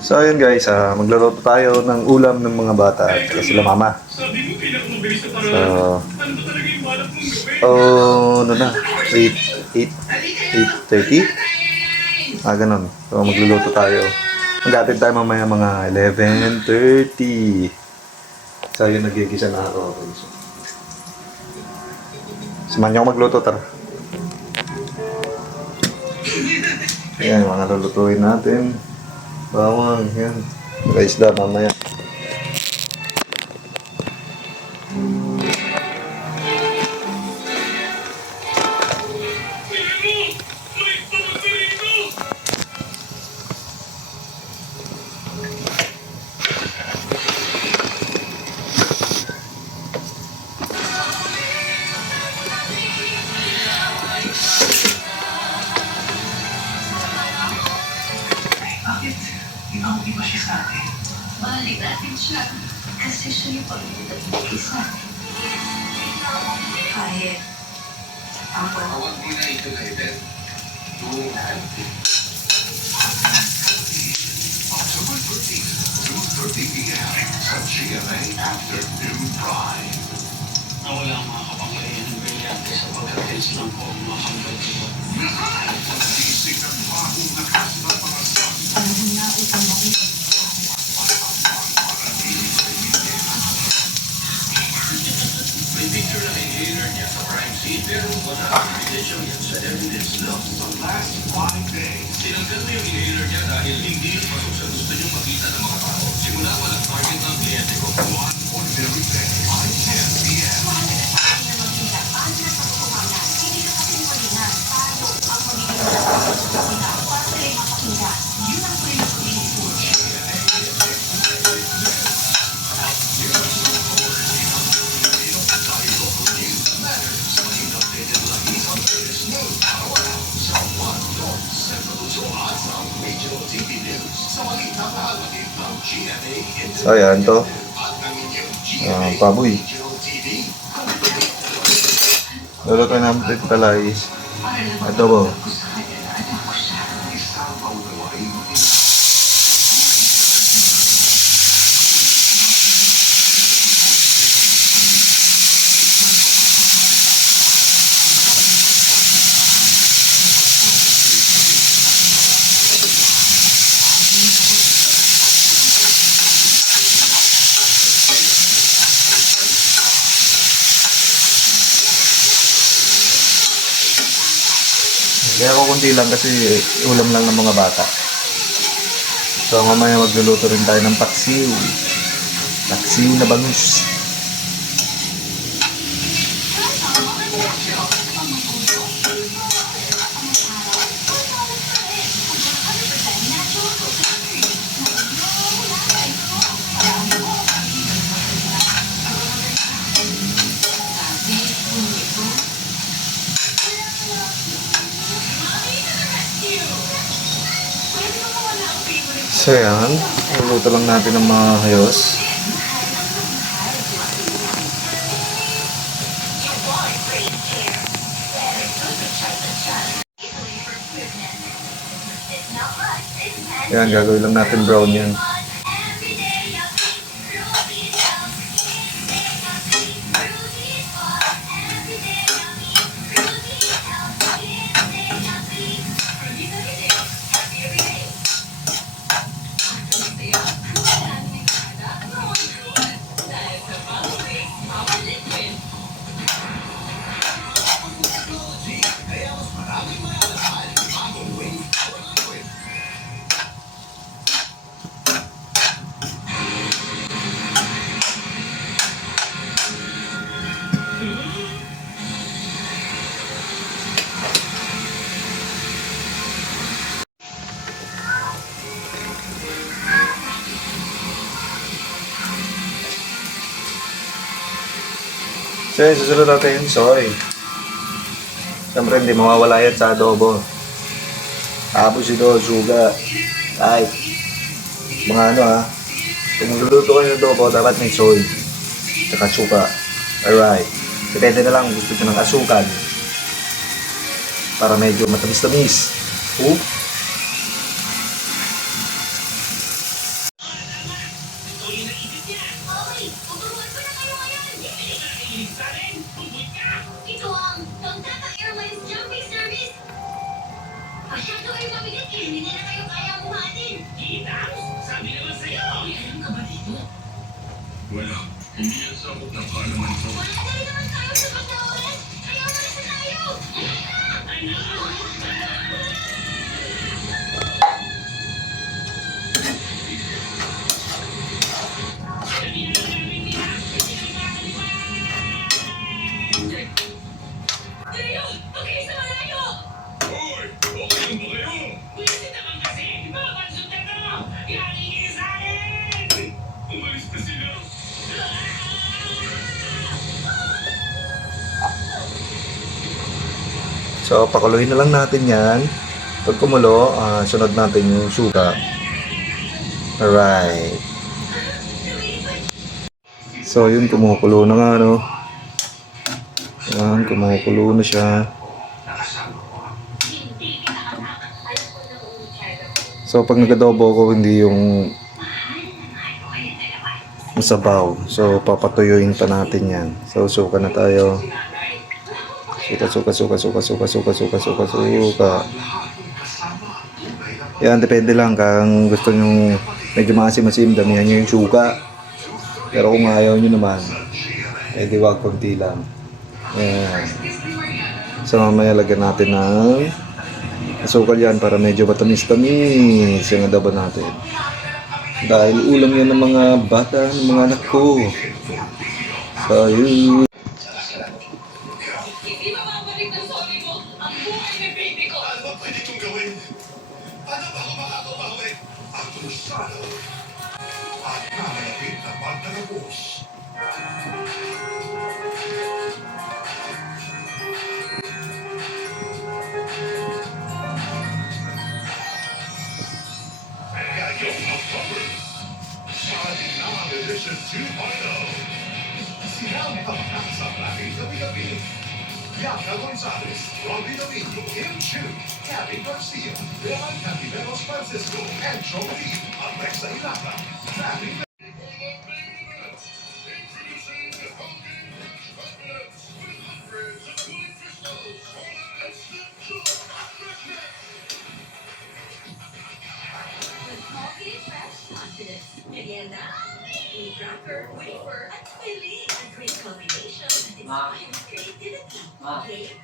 So ayun guys, magluluto tayo ng ulam ng mga bata at sila mama. Ano na? 8:30? Ganun. So magluluto tayo. Mag-atid tayo mamaya mga 11:30. So yun, nagigisa na ako. Samahan niyo ako magluto, tara. Ayan, mga lulutuin natin. Bawang, yan. Guys, da, mamaya. Hindi ba siya sa atin? Mahalin natin siya. Kasi siya yung pag-ibig isa. Kahit ang Tawag mo na ito kay Beth. Tuhan. October 13 p.m. sa GMA Afternoon Prime. Nawala ang mga kapangyarihan ng brilyante sa pagkatils ng buong mga hanggang ito. Isig ng bagong lakas ng mga staff. panahon na upang makuha. May picture na inhaler niya sa crime scene pero wala ang ebidensya yan sa evidence lost. The last 5 days. Tinanggal na yung inhaler niya dahil hindi pasok sa gusto niyong makita ng mga tao. Simula walang target ng kliyente ko. One ordinary day. 5:10 p.m. Regional TV News. Sa malitang nahalagin ng GMA So ayan to. Baboy. Lulutuin namin ito talay. Ito po. Kaya ako kunti lang kasi ulam lang ng mga bata. So mamaya magluluto rin tayo ng paksiw. Paksiw na bangus. So yan, luluto lang natin ng mga hayos. Yan, gagawin lang natin brown yan. So yun, susunod natin yung soy. Siyempre hindi mawawala yan sa adobo. Tapos ito, suga. Ay, mga kung magluluto kayo ng adobo, dapat may soy. Tsaka suka. Alright. Depende na lang kung gusto nyo ng asukan. Para medyo matamis-tamis. wala. Hindi yan sabot ng kaalaman ko. Wala na rin naman tayo sa pagkawalan. Kaya umalis na tayo. Tayo! Okay sa malayo! Hoy! Okay lang ba kayo? Pwede naman kasi, mga konsulta to! Galing kayo sa akin! Umalis na sila. So, pakuluhin na lang natin yan. Pag kumulo, sunod natin yung suka. Alright. So, yun, kumukulo na nga, no? Yan, kumukulo na siya. So, pag nag-adobo ko, hindi yung masabaw. So, papatuyuin pa natin yan. So, suka na tayo. Suka. Yan, depende lang kung gusto nyo medyo maasim-asim, damihan nyo yung suka. Pero kung ayaw nyo naman, eh di wag konti lang. Yan. So, mamaya lagyan natin ng asukal yan para medyo matamis-tamis yung adobo natin. Dahil ulam yan ng mga bata, ng mga anak ko. So, yun. Hindi mababalik ng sorry mo ang buhay ng baby ko. Ano ba pwede kong gawin? Paano ba ako makakabawi? Ang krusado at namalapit na pagtatapos. Ngayong October, Salinang Edition 2.0. Silang kapatak sa Blackie gabi-gabi. Bianca Gonzalez, Robbie Domingo, Kim Chu, Gabby Garcia, Leon Cantiveros Francisco, and Joey Alexa Ilata. Blackie Coffee fresh confidence. Merienda, cracker, wafer, at filling. A great combination that inspires creativity. Okay?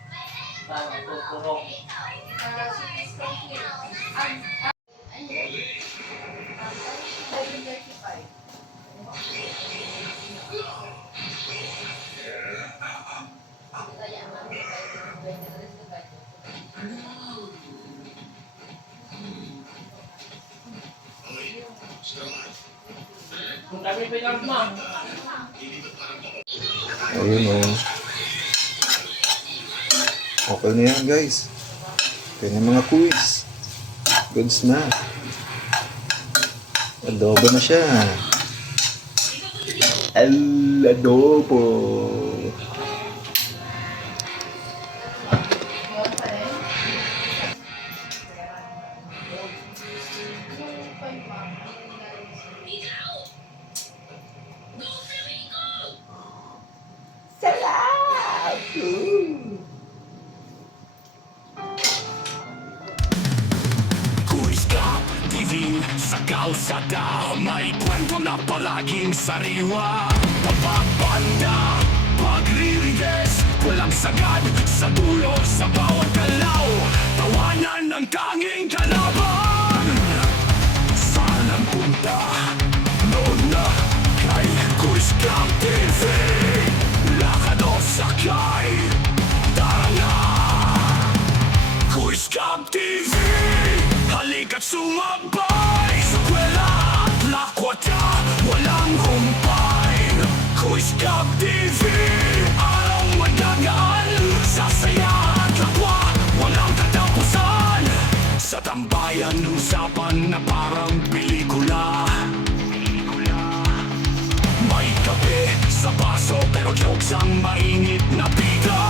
Ayun, oh. Okay na yan, guys. Ito na mga quiz. Goods na. Adobo na siya. Adobo. Kuiska, TV, sa kalsada. May kwento na palaging sariwa. Papapanda, paglilides. Walang sagad sa dulo sa bawat galaw. Tawanan ng tanging kalaban. Saan ang punta? Noon na kay Kuiska TV. Lakad o sakay, tara na. Kuiska TV, halika't sumabay. Sa kwela at lakwata, walang humpay. Kuiska TV, araw madagaan. Sa saya at lakwa, walang katapusan. Sa tambayan, usapan na parang pelikula. May kape sa baso, pero jokes ang mainit na bida.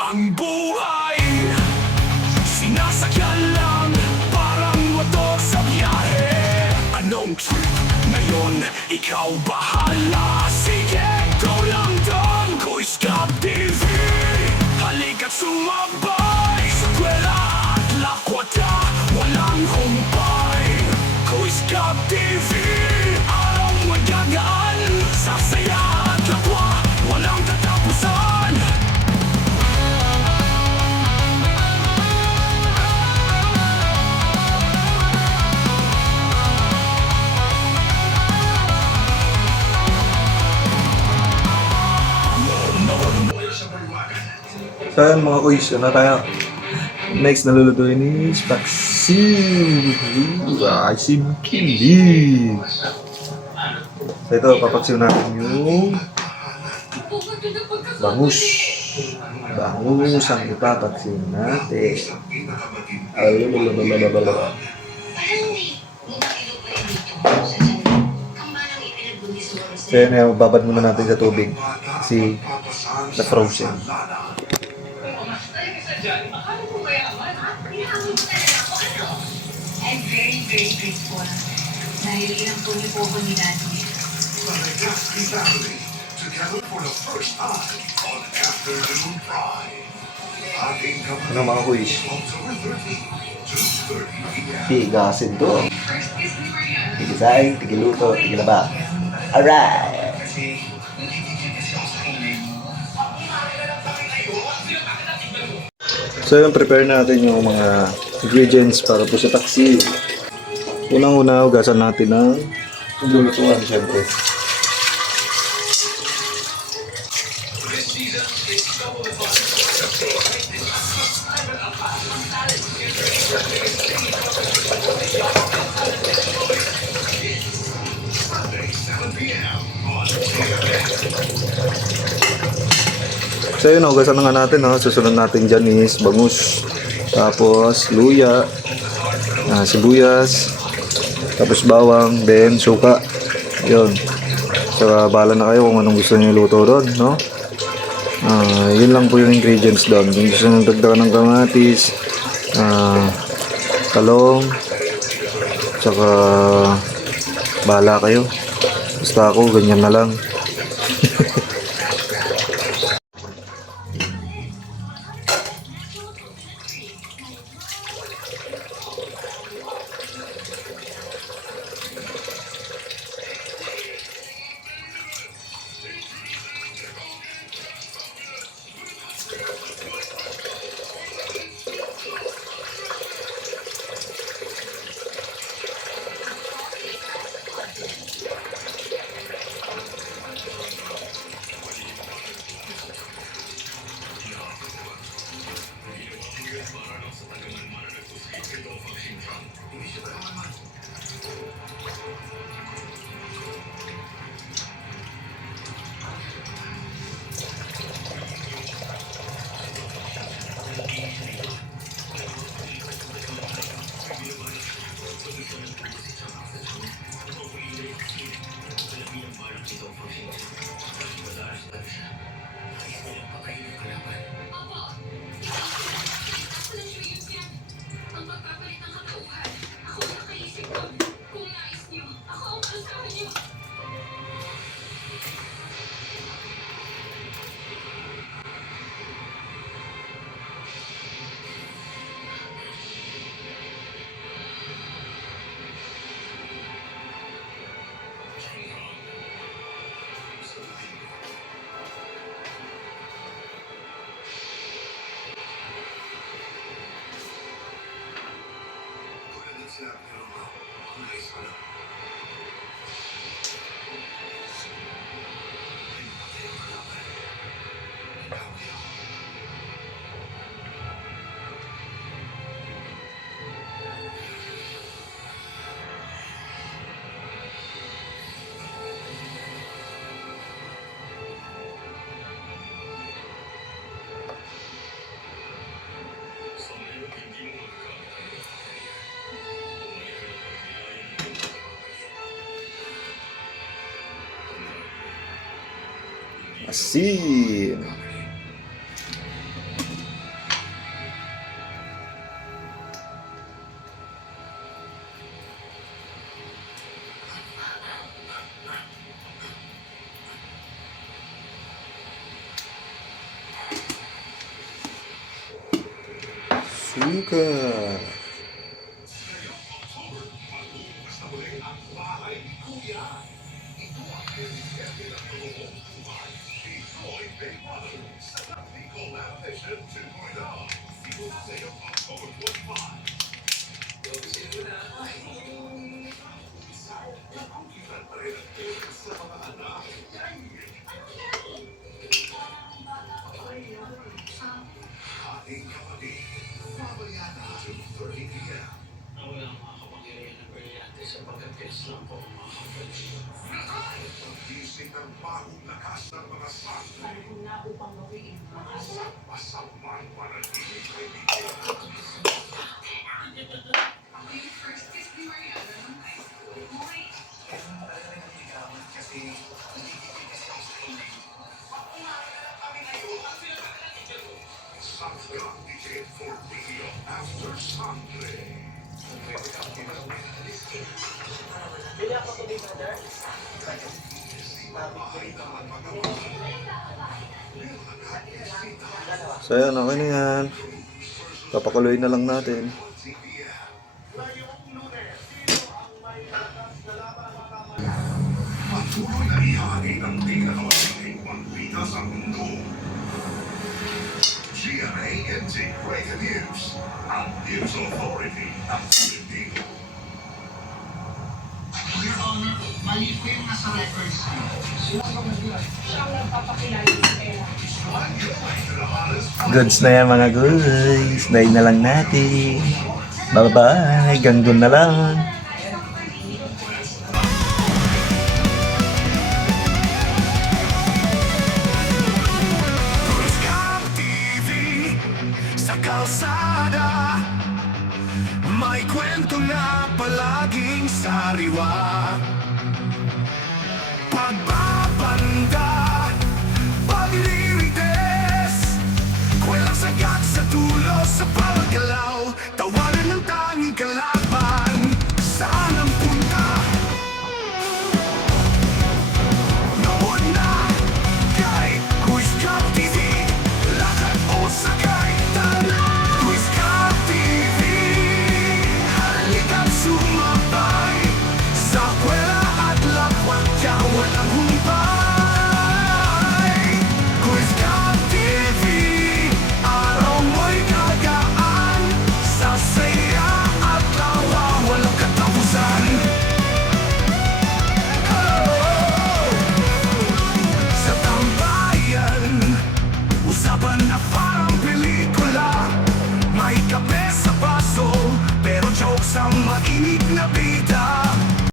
Ang buhay sinasakyan lang, parang motor sa biyahe. Anong trip ngayon? Ikaw bahala. Sige, go lang doon. Kuiska TV, halika't sumabay. Sa kwela at lakwata, walang humpay. Kuiska TV, araw magagaan. So yun mga kuys, ano tayo? Next na lulutuin is paksiw. Asim kilig. So ito, papaksiw natin yung bangus. Bangus ang ipapaksiw natin. Alalalalalalalala. So yun, babad muna natin sa tubig. Kasi na-frozen. I'm very, very grateful. Dahil ilang po niyo po ako ni Daddy. The Legaspi family, together for the first time on Afternoon Pride. Ating Ano mga kuys? October 30, 2:30 p.m. Tigasin to. First kiss ni Mariana. Tigisain, tigiluto, tigilaba. Alright! So yun, prepare natin yung mga ingredients para po sa taksi. Unang-una, hugasan natin ng lulutuan, syempre. So yun, hugasan na nga natin. Susunod natin dyan is bangus. Tapos luya, sibuyas, tapos bawang, then suka. Yun. So bahala na kayo kung anong gusto niyo luto doon, no? Yun lang po yung ingredients doon. Kung gusto niyo dagdagan ng kamatis, talong, tsaka bahala kayo. Basta ako, ganyan na lang. Ang pagpapalit ng katauhan. Ako ang nakaisip doon. Kung nais niyo, ako ang kasama niyo. Asin. Suka. Yes lang po. Gising ng bagong lakas ng mga sangre. Masamang panatinig kay Miguel. Sangre Miguel for video after sangre. So yan, okay na yan. Papakuloy na lang natin. Patuloy na ihagi ng pinakamaling pagbita sa mundo. GMA Integrated News, ang News Authority ng Pilipino. Your Honor, mali po yung nasa records niyo. Siyang nagpapakilala sa pera. Goods na yan mga guys. Dahin na lang natin. Bye-bye. Ganggun na lang. Scam TV sa kalsada, may kwento na palaging sariwa. Pagbabanda, paglilites, kwelang sagat sa dulo sa bawat galaw. Tawanan ng tanging kalaban, saan ang punta? Noon na kay Quiz Cup TV, lakad o sakay, tara! Quiz Cup TV, halika't sumabay sa kwela at lakwat dyan walang humpay. Quiz Cup TV, araw mo'y gagaan sa saya at tawa walang katapusan. Sa tambayan, usapan na parang pelikula. May kape sa baso, pero jokes ang mainit na